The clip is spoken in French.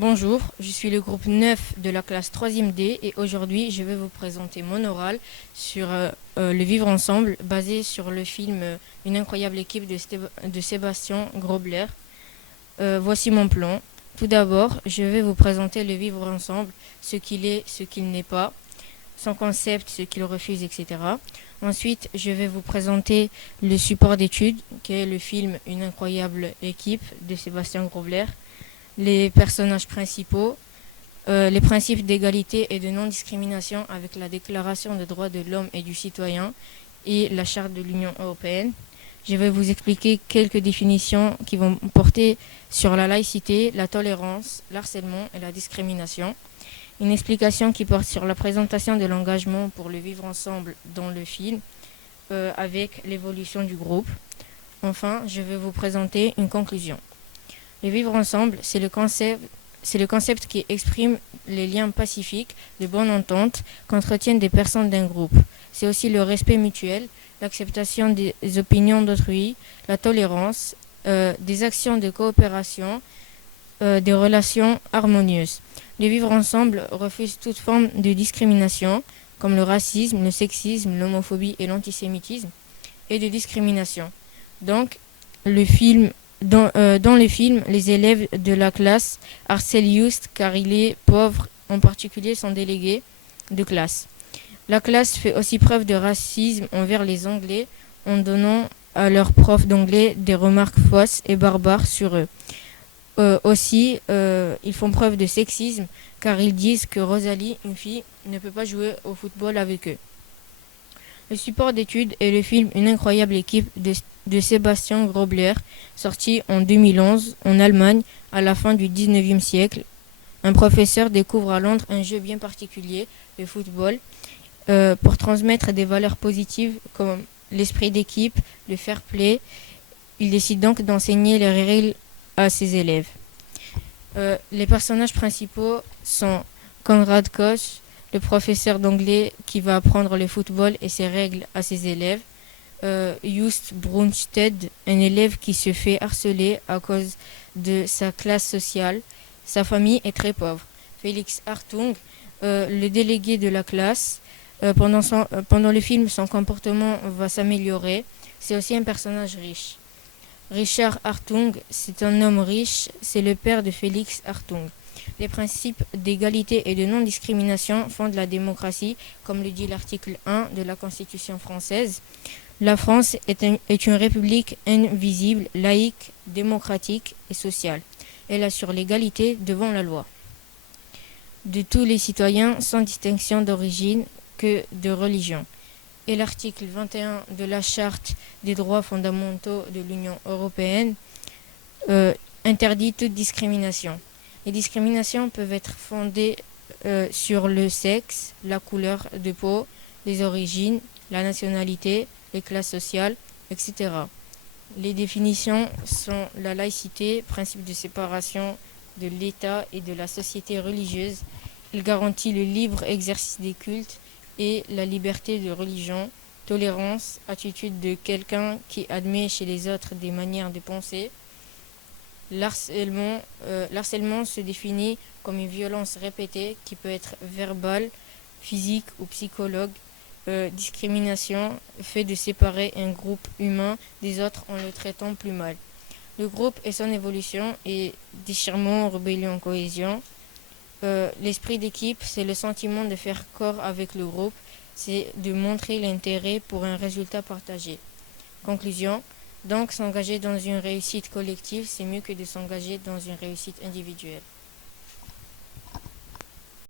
Bonjour, je suis le groupe 9 de la classe 3e D et aujourd'hui je vais vous présenter mon oral sur le vivre ensemble basé sur le film Une incroyable équipe de Sébastien Grobler. Voici mon plan. Tout d'abord, je vais vous présenter le vivre ensemble, ce qu'il est, ce qu'il n'est pas, son concept, ce qu'il refuse, etc. Ensuite, je vais vous présenter le support d'études, qui est le film Une incroyable équipe de Sébastien Grobler, les personnages principaux, les principes d'égalité et de non-discrimination avec la Déclaration des droits de l'homme et du citoyen et la Charte de l'Union européenne. Je vais vous expliquer quelques définitions qui vont porter sur la laïcité, la tolérance, l'harcèlement et la discrimination. Une explication qui porte sur la présentation de l'engagement pour le vivre ensemble dans le film avec l'évolution du groupe. Enfin, je vais vous présenter une conclusion. Le vivre ensemble, c'est le concept qui exprime les liens pacifiques de bonne entente qu'entretiennent des personnes d'un groupe. C'est aussi le respect mutuel, l'acceptation des opinions d'autrui, la tolérance, des actions de coopération, des relations harmonieuses. Le vivre ensemble refuse toute forme de discrimination, comme le racisme, le sexisme, l'homophobie et l'antisémitisme, et de discrimination. Donc, dans le film, les élèves de la classe harcèlent Just car il est pauvre, en particulier son délégué de classe. La classe fait aussi preuve de racisme envers les Anglais en donnant à leurs profs d'anglais des remarques fausses et barbares sur eux. Ils font preuve de sexisme car ils disent que Rosalie, une fille, ne peut pas jouer au football avec eux. Le support d'études est le film Une incroyable équipe de Sébastien Grobler, sorti en 2011 en Allemagne à la fin du 19e siècle. Un professeur découvre à Londres un jeu bien particulier, le football, pour transmettre des valeurs positives comme l'esprit d'équipe, le fair play. Il décide donc d'enseigner les règles à ses élèves. Les personnages principaux sont Konrad Koch, le professeur d'anglais qui va apprendre le football et ses règles à ses élèves. Just Brunstedt, un élève qui se fait harceler à cause de sa classe sociale. Sa famille est très pauvre. Félix Hartung, le délégué de la classe. Pendant le film, son comportement va s'améliorer. C'est aussi un personnage riche. Richard Hartung, c'est un homme riche, c'est le père de Félix Hartung. Les principes d'égalité et de non-discrimination fondent la démocratie, comme le dit l'article 1 de la Constitution française. La France est une république invisible, laïque, démocratique et sociale. Elle assure l'égalité devant la loi de tous les citoyens sans distinction d'origine que de religion. Et l'article 21 de la Charte des droits fondamentaux de l'Union européenne interdit toute discrimination. Les discriminations peuvent être fondées sur le sexe, la couleur de peau, les origines, la nationalité, les classes sociales, etc. Les définitions sont la laïcité, principe de séparation de l'État et de la société religieuse. Il garantit le libre exercice des cultes et la liberté de religion, tolérance, attitude de quelqu'un qui admet chez les autres des manières de penser. L'harcèlement se définit comme une violence répétée qui peut être verbale, physique ou psychologue. Discrimination, fait de séparer un groupe humain des autres en le traitant plus mal. Le groupe et son évolution est déchirement, rébellion, cohésion. L'esprit d'équipe, c'est le sentiment de faire corps avec le groupe, c'est de montrer l'intérêt pour un résultat partagé. Conclusion, donc s'engager dans une réussite collective, c'est mieux que de s'engager dans une réussite individuelle.